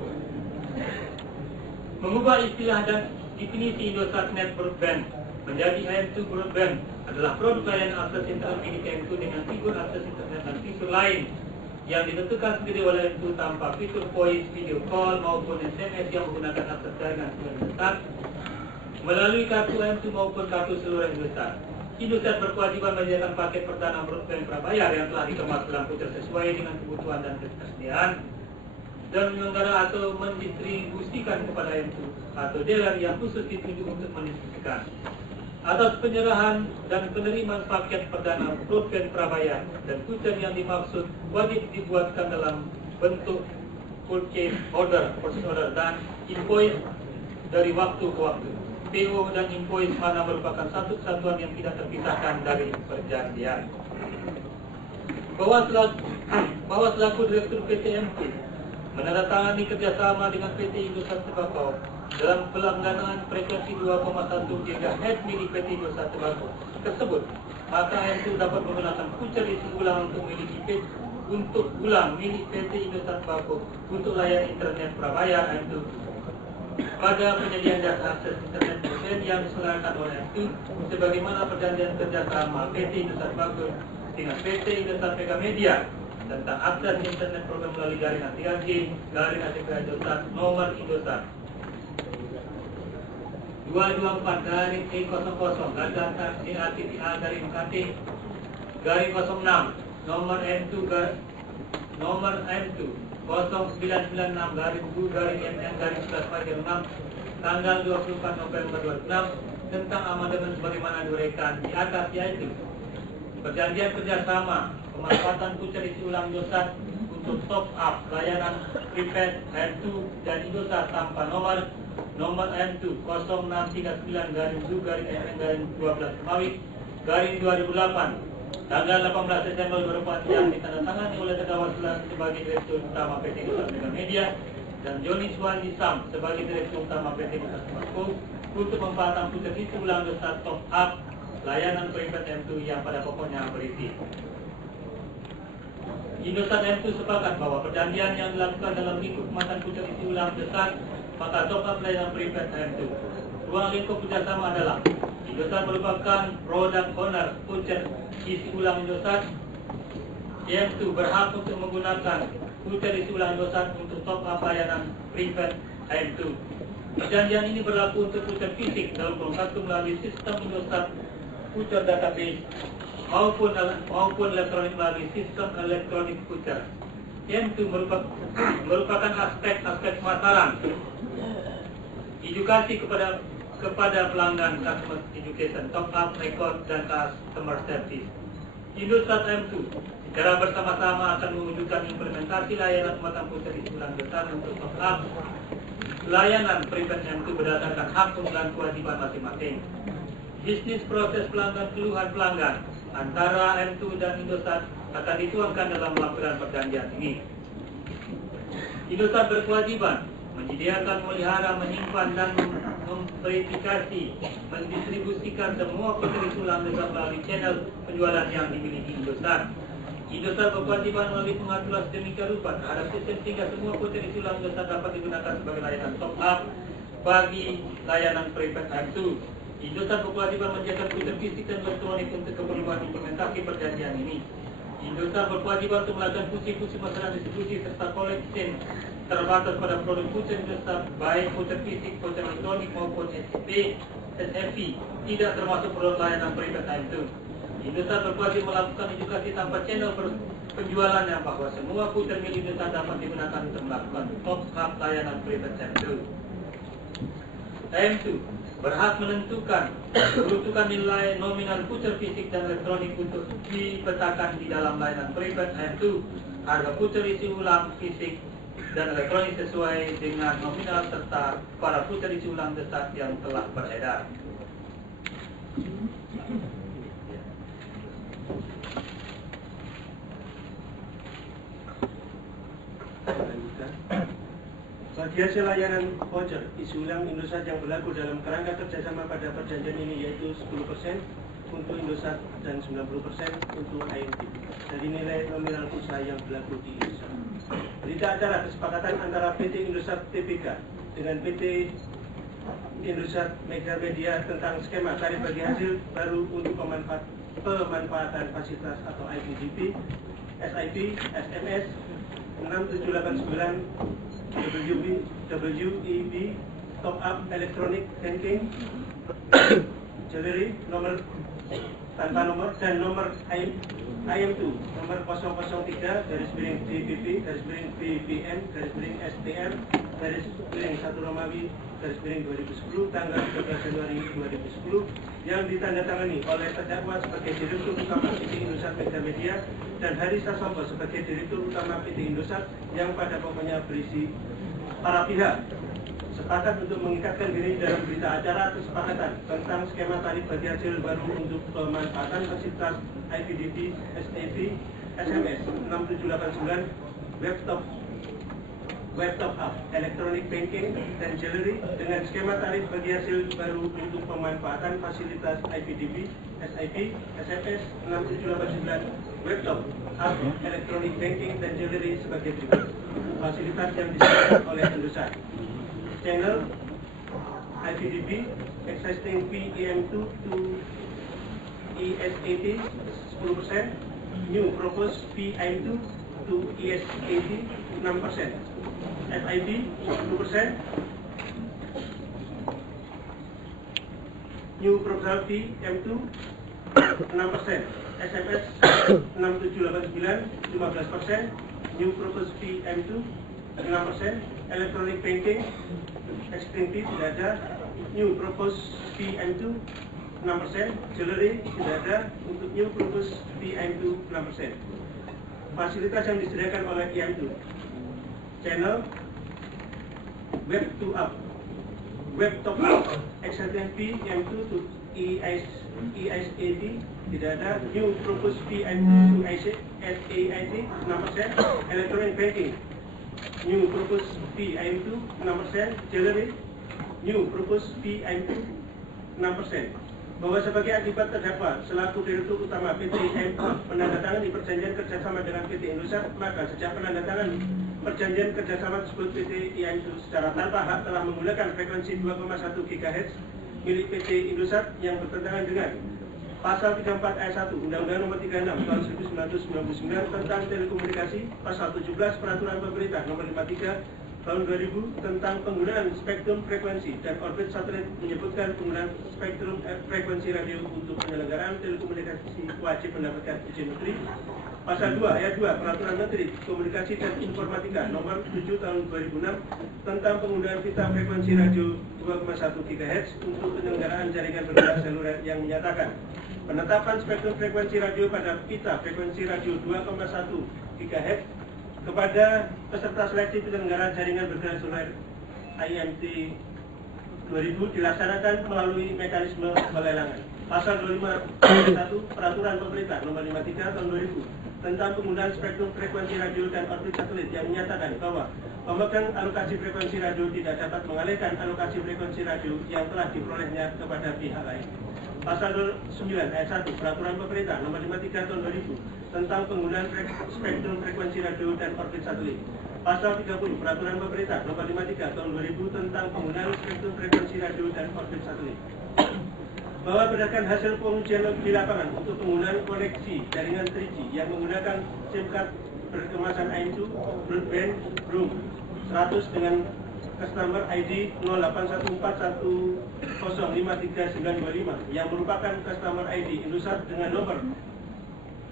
Mengubah istilah dan definisi Indosat Net Broadband menjadi AM2 Broadband adalah produk layanan akses internet milik AM2 dengan fitur akses internet dan fitur lain yang ditentukan sendiri oleh AM2 tanpa fitur voice, video call maupun SMS yang menggunakan akses jaringan Indosat melalui kartu M2 maupun kartu seluruh Indosat. Indosat berkewajiban menyediakan paket perdana broadband prabayar yang telah dikemas dalam voucher sesuai dengan kebutuhan dan ketersediaan, dan menyelenggara atau mendistribusikan kepada M2 atau dealer yang khusus ditunjuk untuk mendistribusikan. Atas penyerahan dan penerimaan paket perdana broadband prabayar dan voucher yang dimaksud wajib dibuatkan dalam bentuk purchase order, dan invoice dari waktu ke waktu. PO dan invoice mana merupakan satu kesatuan yang tidak terpisahkan dari perjanjian. Bahwa selaku Direktur PT M2 menandatangani kerjasama dengan PT Indosat Tembakau dalam pelangganaan frekuensi 2,1 GHz milik PT Indosat Tembakau tersebut, maka M2 dapat menggunakan voucher isi ulang untuk ulang milik PT Indosat Tembakau untuk layanan internet prabayar M2 pada penyediaan jasa akses internet broadband yang diselenggarakan oleh M2 sebagaimana perjanjian kerjasama PT Indosat Tembakau dengan PT Indosat Mega Media tentang akses internet program melalui jaringan 3G garing ATK Indosat nomor Indosat 224-E00 garing 06 nomor M2 0996 garing 2 garing MN garing 11 tanggal 24 November 2006 tentang amandemen sebagaimana diuraikan di atas, yaitu perjanjian kerjasama pemanfaatan voucher isi ulang Indosat untuk top up layanan prepaid M2 dan Indosat tanpa nomor M2 0639 garing 2 garing MN garing 12 Romawi garing 2008 tanggal 18 Desember 2004 yang ditandatangani oleh terdakwa sebagai Direktur Utama PT Indosat Mega Media dan Joni Suwandi Sam sebagai Direktur Utama PT Indosat Tembakau untuk memanfaatkan voucher isi ulang Indosat top up layanan prepaid M2 yang pada pokoknya berisi. Indosat M2 sepakat bahwa perjanjian yang dilakukan dalam lingkup kemasan voucher isi ulang Indosat maka top up layanan prepaid M2. Ruang lingkup kerjasama adalah Indosat merupakan product owner voucher isi ulang Indosat. M2 berhak untuk menggunakan voucher isi ulang Indosat untuk top up layanan prepaid M2. Perjanjian ini berlaku untuk voucher fisik dalam kurung satu melalui sistem Indosat voucher database maupun elektronik melalui sistem elektronik voucher. M2 merupakan aspek pemasaran edukasi kepada pelanggan, customer education, top up record dan customer service. Indosat M2 secara bersama-sama akan mewujudkan implementasi layanan pemetaan voucher isi ulang besar untuk top up layanan prepaid M2 berdasarkan hak dan kewajiban masing-masing. Bisnis proses pelanggan keluhan pelanggan antara M2 dan Indosat akan dituangkan dalam lampiran perjanjian ini. Indosat berkewajiban menyediakan, memelihara, menyimpan dan memverifikasi, mendistribusikan semua voucher isi ulang Indosat melalui channel penjualan yang dimiliki Indosat. Indosat berkewajiban melalui pengaturan sedemikian rupa terhadap sistem sehingga semua voucher isi ulang Indosat dapat digunakan sebagai layanan top up bagi layanan prepaid M2. Indosat berkewajiban menjaga voucher fisik dan elektronik untuk keperluan implementasi perjanjian ini. Indosat berkewajiban untuk melakukan fungsi-fungsi masalah distribusi serta collection terbatas pada produk voucher Indosat, baik voucher fisik, voucher elektronik maupun SFP, tidak termasuk produk layanan prepaid M2. Indosat berkewajiban melakukan edukasi tanpa channel penjualannya bahwa semua voucher milik Indosat dapat digunakan untuk melakukan top up layanan prepaid M2. M2 berhak menentukan peruntukan nilai nominal voucher fisik dan elektronik untuk dipetakan di dalam layanan prepaid M2. Harga voucher isi ulang fisik dan elektronik sesuai dengan nominal serta para voucher isi ulang Indosat yang telah beredar. Bagi hasil layanan voucher isi ulang Indosat yang berlaku dalam kerangka kerjasama pada perjanjian ini yaitu 10% untuk Indosat dan 90% untuk IMT dari nilai nominal usaha yang berlaku di Indosat. Berita acara kesepakatan antara PT Indosat Tbk dengan PT Indosat Mega Media tentang skema tarif bagi hasil baru untuk pemanfaatan fasilitas atau IPTV, SIP, SMS 6789 WEB top up electronic banking, jewelry nomor tanpa nomor, dan nomor IM2 nomor 001-DPP-BPN-STR-1 tanggal 13 Januari 2010 yang ditandatangani oleh terdakwa sebagai Direktur Utama PT Indosat Media dan Hari Sasongko sebagai Direktur Utama PT Indosat yang pada pokoknya berisi para pihak sepakat untuk mengikatkan diri dalam berita acara kesepakatan tentang skema tarif bagi hasil baru untuk pemanfaatan fasilitas IPDB, SAP, SMS 6789, web top up, electronic banking, dan jewelry dengan skema tarif bagi hasil baru untuk pemanfaatan fasilitas IPDB, SAP, SMS 6789, web top up, electronic banking, dan jewelry sebagai berikut. Fasilitas yang disediakan oleh Indosat. Channel IPDB existing PEM2 to ESAT 10%, new proposed PEM2 to ESAT 6%, FIB 10%, new proposal PEM2 6%, SMS 6789 15%, new proposed PEM2 6%, electronic banking, existing fee tidak ada, new proposed PEM2 6%, jewelry tidak ada, untuk new proposed PEM2 6%. Fasilitas yang disediakan oleh IM2, channel, web to up, web top up, existing fee IM2 to EISAT tidak ada, new proposed PEM2 to SAIT 6%, electronic banking, new proposed PEM2 6%, jewelry, new proposed PEM2 6%. Bahwa sebagai akibat terdakwa selaku Direktur Utama PT IM2 menandatangani perjanjian kerjasama dengan PT Indosat, maka sejak penandatangan perjanjian kerjasama tersebut PT IM2 secara tanpa hak telah menggunakan frekuensi 2,1 GHz milik PT Indosat yang bertentangan dengan Pasal 34 ayat 1 Undang-Undang Nomor 36 Tahun 1999 tentang Telekomunikasi, Pasal 17 Peraturan Pemerintah Nomor 53 Tahun 2000 tentang penggunaan spektrum frekuensi dan orbit satelit menyebutkan penggunaan spektrum frekuensi radio untuk penyelenggaraan telekomunikasi wajib mendapatkan izin menteri. Pasal 2 ayat 2 Peraturan Menteri Komunikasi dan Informatika Nomor 7 Tahun 2006 tentang penggunaan pita frekuensi radio 2,1 GHz untuk penyelenggaraan jaringan bergerak seluler yang menyatakan penetapan spektrum frekuensi radio pada pita frekuensi radio 2,1 GHz kepada peserta seleksi penyelenggara jaringan bergerak seluler IMT 2000 dilaksanakan melalui mekanisme pelelangan. Pasal 25 ayat 1 Peraturan Pemerintah Nomor 53 Tahun 2000 tentang penggunaan spektrum frekuensi radio dan orbit satelit yang menyatakan bahwa pemegang alokasi frekuensi radio tidak dapat mengalihkan alokasi frekuensi radio yang telah diperolehnya kepada pihak lain. Pasal 9 ayat 1 Peraturan Pemerintah Nomor 53 Tahun 2000 tentang penggunaan spektrum frekuensi radio dan orbit satelit. Pasal 30 Peraturan Pemerintah Nomor 53 Tahun 2000 tentang penggunaan spektrum frekuensi radio dan orbit satelit. Bahwa berdasarkan hasil pengujian di lapangan untuk penggunaan koneksi jaringan 3G yang menggunakan SIM card berkemasan IM2 broadband room 100 dengan customer ID 0814105395 yang merupakan customer ID Indosat dengan nomor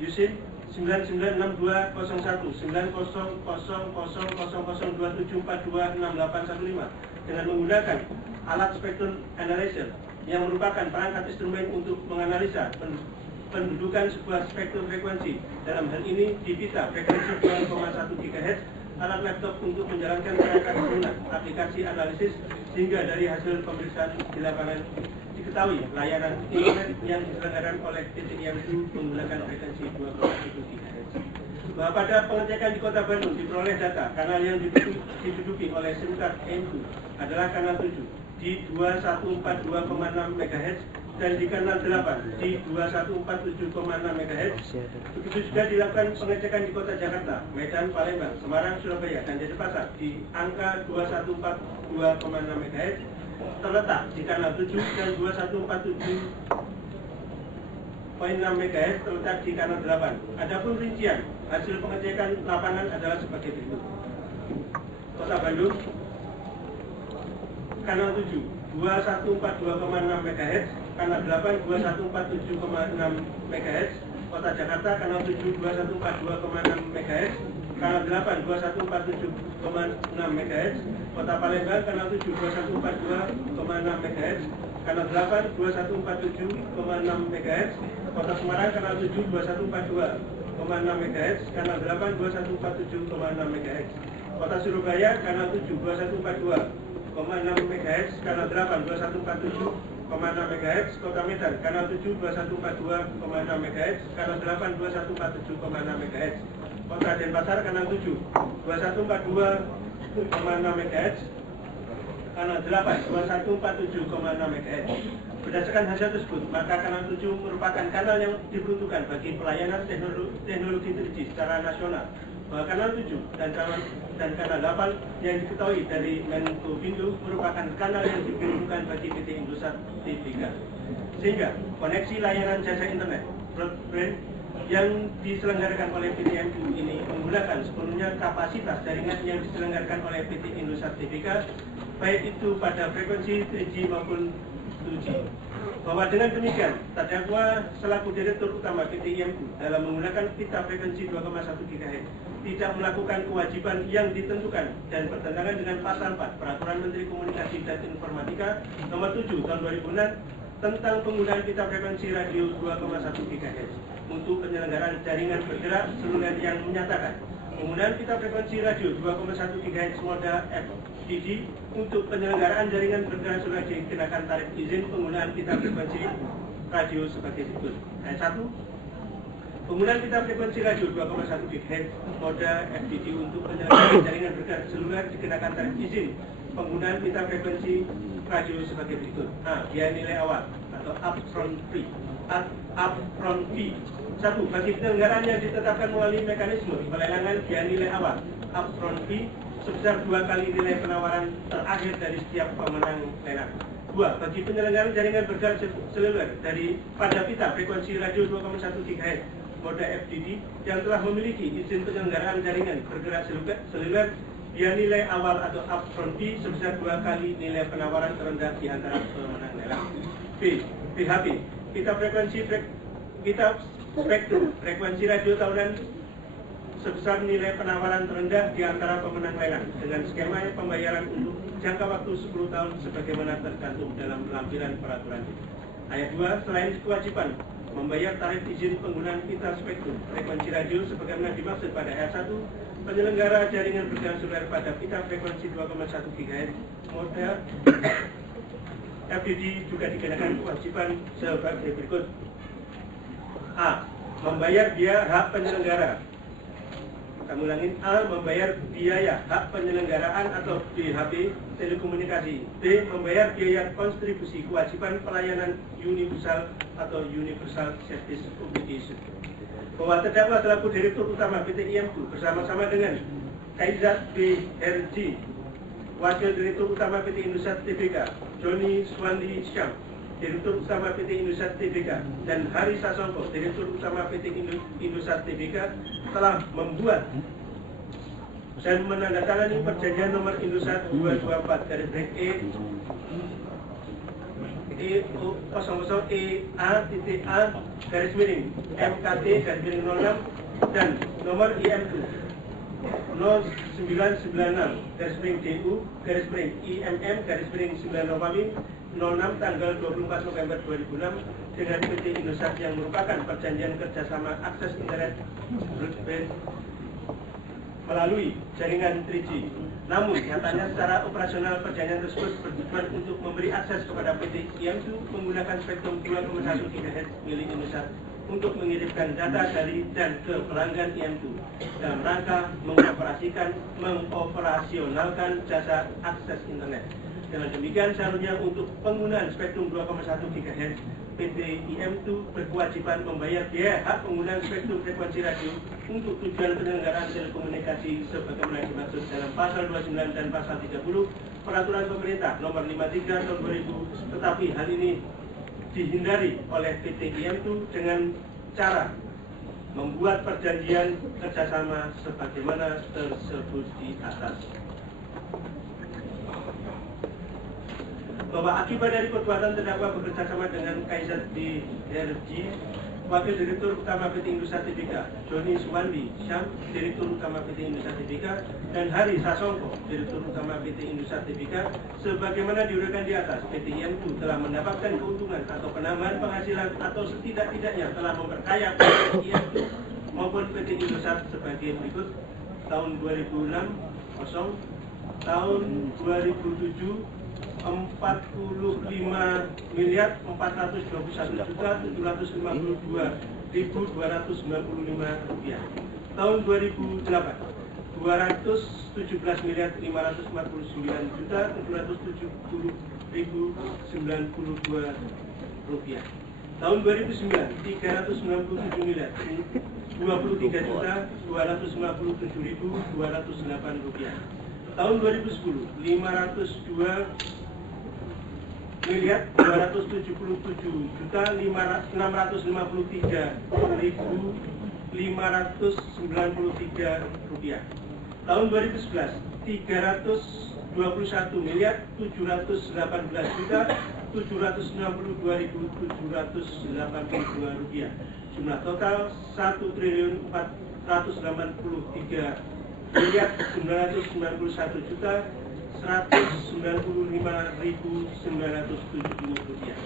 USIN 99620190000027426815 dengan menggunakan alat spectrum analyzer yang merupakan perangkat instrumen untuk menganalisa pendudukan sebuah spektrum frekuensi. Dalam hal ini di pita frekuensi 2,1 GHz, alat laptop untuk menjalankan perangkat instrumen aplikasi analisis sehingga dari hasil pemeriksaan di lapangan diketahui layanan internet yang diselenggarakan oleh PT IM2 menggunakan frekuensi 2,1 GHz. Bahwa pada pengecekan di Kota Bandung diperoleh data kanal yang diduduki oleh SIM card IM2 adalah kanal 7 di 2142,6 MHz dan di kanal 8 di 2147,6 MHz. Begitu juga dilakukan pengecekan di Kota Jakarta, Medan, Palembang, Semarang, Surabaya, dan Denpasar di angka 2142,6 MHz terletak di kanal 7 dan 2147,6 MHz terletak di kanal 8. Adapun rincian hasil pengecekan lapangan adalah sebagai berikut. Kota Bandung kanal 7 2142,6 MHz, kanal 8 2147,6 MHz, Kota Jakarta kanal 7 2142,6 MHz, kanal 8 2147,6 MHz, Kota Palembang kanal 7 2142,6 MHz, kanal 8 2147,6 MHz, Kota Semarang kanal 7 2142,6 MHz, kanal 8 2147,6 MHz, Kota Surabaya kanal 7 2142,6 MHz, kanal 8 2147,6 MHz, Kota Medan kanal 7 2142,6 MHz, kanal 8 2147,6 MHz, Kota Denpasar kanal 7 2142,6 MHz, kanal 8 2147,6 MHz. Berdasarkan hasil tersebut, maka kanal 7 merupakan kanal yang diperuntukkan bagi pelayanan teknologi 3G secara nasional. Bahwa kanal 7 dan kanal 8 yang diketahui dari Menkominfo merupakan kanal yang diperuntukkan bagi PT Indosat Tbk. Sehingga koneksi layanan jasa internet broadband yang diselenggarakan oleh PT MU ini menggunakan sepenuhnya kapasitas jaringan yang diselenggarakan oleh PT Indosat Tbk, baik itu pada frekuensi 3G maupun 2G. Bahwa dengan demikian, terdakwa selaku Direktur Utama PT IMU dalam menggunakan pita frekuensi 2,1 GHz tidak melakukan kewajiban yang ditentukan dan bertentangan dengan pasal 4 Peraturan Menteri Komunikasi dan Informatika Nomor 7 Tahun 2006 tentang penggunaan pita frekuensi radio 2,1 GHz untuk penyelenggaraan jaringan bergerak seluler yang menyatakan penggunaan pita frekuensi radio 2,1 GHz moda FDD untuk penyelenggaraan jaringan bergerak seluler dikenakan tarif izin penggunaan pita frekuensi radio sebagai berikut. Ayat 1. Penggunaan pita frekuensi radio 2,1 GHz moda FDD untuk penyelenggaraan jaringan bergerak seluler dikenakan tarif izin penggunaan pita frekuensi radio sebagai berikut. A. Biaya nilai awal atau upfront fee. Upfront fee. 1. Bagi penyelenggaraan yang ditetapkan melalui mekanisme pelelangan biaya nilai awal upfront fee sebesar 2 kali nilai penawaran terakhir dari setiap pemenang lelang. 2. Bagi penyelenggaraan jaringan bergerak seluler dari pada pita frekuensi radio 2,1 GHz moda FDD yang telah memiliki izin penyelenggaraan jaringan bergerak seluler biaya nilai awal atau upfront fee sebesar 2 kali nilai penawaran terendah di antara pemenang lelang. B. PHP. Pita spektrum frekuensi radio tahunan sebesar nilai penawaran terendah di antara pemenang lelang dengan skema pembayaran untuk jangka waktu 10 tahun sebagaimana tercantum dalam lampiran peraturan. Ayat 2. Selain kewajiban membayar tarif izin penggunaan pita spektrum frekuensi radio sebagaimana dimaksud pada ayat 1, penyelenggara jaringan bergerak seluler pada pita frekuensi 2,1 GHz moda FDD juga dikenakan kewajiban sebagai berikut. A. Membayar biaya hak penyelenggara. Kami ulangin. A. Membayar biaya hak penyelenggaraan atau BHP telekomunikasi. B. Membayar biaya kontribusi kewajiban pelayanan universal atau universal service obligation. Bahwa terdakwa selaku Direktur Utama PT IMU bersama-sama dengan Kaizat BRG, Wakil Direktur Utama PT Indosat Tbk, Joni Swandi Syam, Direktur Utama PT Indosat Tbk, dan Hari Sasongko, Direktur Utama PT Indosat Tbk, telah membuat dan menandatangani perjanjian nomor Indosat 224-E00EA-A-MKT-06 dan nomor IMU 0996-DU-IMM-9 tanggal 24 November 2006 dengan PT Indosat yang merupakan perjanjian kerjasama akses internet broadband melalui jaringan 3G. Namun, nyatanya secara operasional perjanjian tersebut bertujuan untuk memberi akses kepada PT IMU menggunakan spektrum 2,1 GHz milik Indosat untuk mengirimkan data dari dan ke pelanggan IMU dalam rangka mengoperasionalkan jasa akses internet. Dengan demikian, seharusnya untuk penggunaan spektrum 2,1 GHz, PT IMU berkewajiban membayar biaya hak penggunaan spektrum frekuensi radio untuk tujuan penyelenggaraan telekomunikasi sebagaimana dimaksud dalam pasal 29 dan pasal 30 Peraturan Pemerintah Nomor 53 Tahun 2000. Tetapi hal ini dihindari oleh PT IMU dengan cara membuat perjanjian kerjasama sebagaimana tersebut di atas. bahwa akibat dari perbuatan terdakwa bekerja sama dengan Kaisar DRG, Wakil Direktur Utama PT Indosat Tbk, Joni Suwandi Syam, Direktur Utama PT Indosat Tbk, dan Hari Sasongko, Direktur Utama PT Indosat Tbk, sebagaimana diuraikan di atas, PT IMU telah mendapatkan keuntungan atau penambahan penghasilan atau setidak-tidaknya telah memperkaya PT IMU maupun PT Indosat sebagai berikut. Tahun 2006 kosong, tahun 2007 45.421.752.295 rupiah. Tahun 2008 217.549.770.92 rupiah. Tahun 2009 397.023.257.208 rupiah. Tahun 2010 527.257.653.593 rupiah. Tahun 2011 321.718.762.782 rupiah. Jumlah total 1.491.990.195.970 rupiah.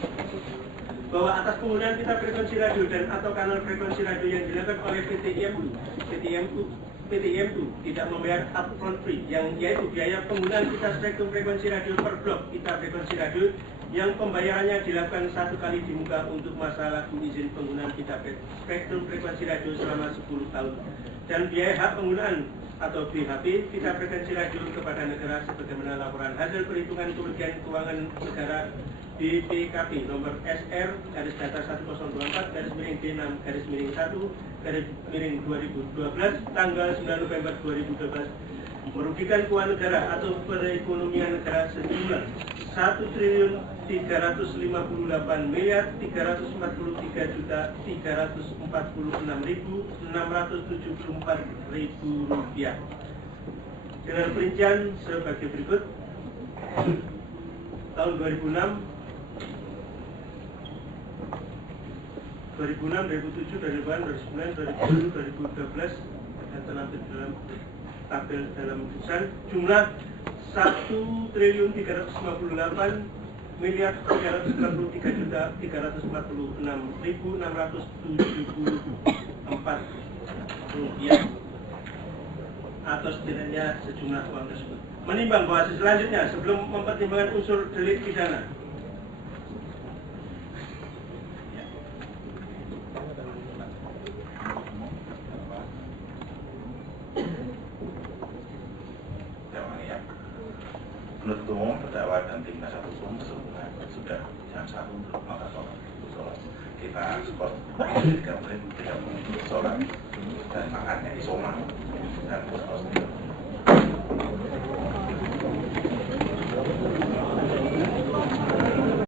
Bahwa atas penggunaan pita frekuensi radio dan atau kanal frekuensi radio yang dilakukan oleh PT IMU tidak membayar upfront fee, yang yaitu biaya penggunaan pita spektrum frekuensi radio per blok pita frekuensi radio yang pembayarannya dilakukan satu kali di muka untuk masa laku izin penggunaan pita spektrum frekuensi radio selama 10 tahun, dan biaya hak penggunaan atau BHP pita frekuensi radio kepada negara sebagaimana laporan hasil perhitungan kerugian keuangan negara BPKP nomor SR garis data 1024 garis miring D6 garis miring 1 garis miring 2012 tanggal 9 November 2012 merugikan keuangan negara atau perekonomian negara sejumlah 1.353.346.674.000 rupiah. Dengan perincian sebagai berikut. Tahun 2006, 2007, 2008, 2009, 2010, 2012 dan terlampir dalam tabel dalam putusan jumlah 1.393.346.674 rupiah atau setidaknya sejumlah uang tersebut. Menimbang bahwa selanjutnya sebelum mempertimbangkan unsur delik pidana, penuntut umum, terdakwa dan tim penasihat hukum sudah jam 1 untuk melakukan sholat. Kita skor 3 menit sholat dan makannya isoma.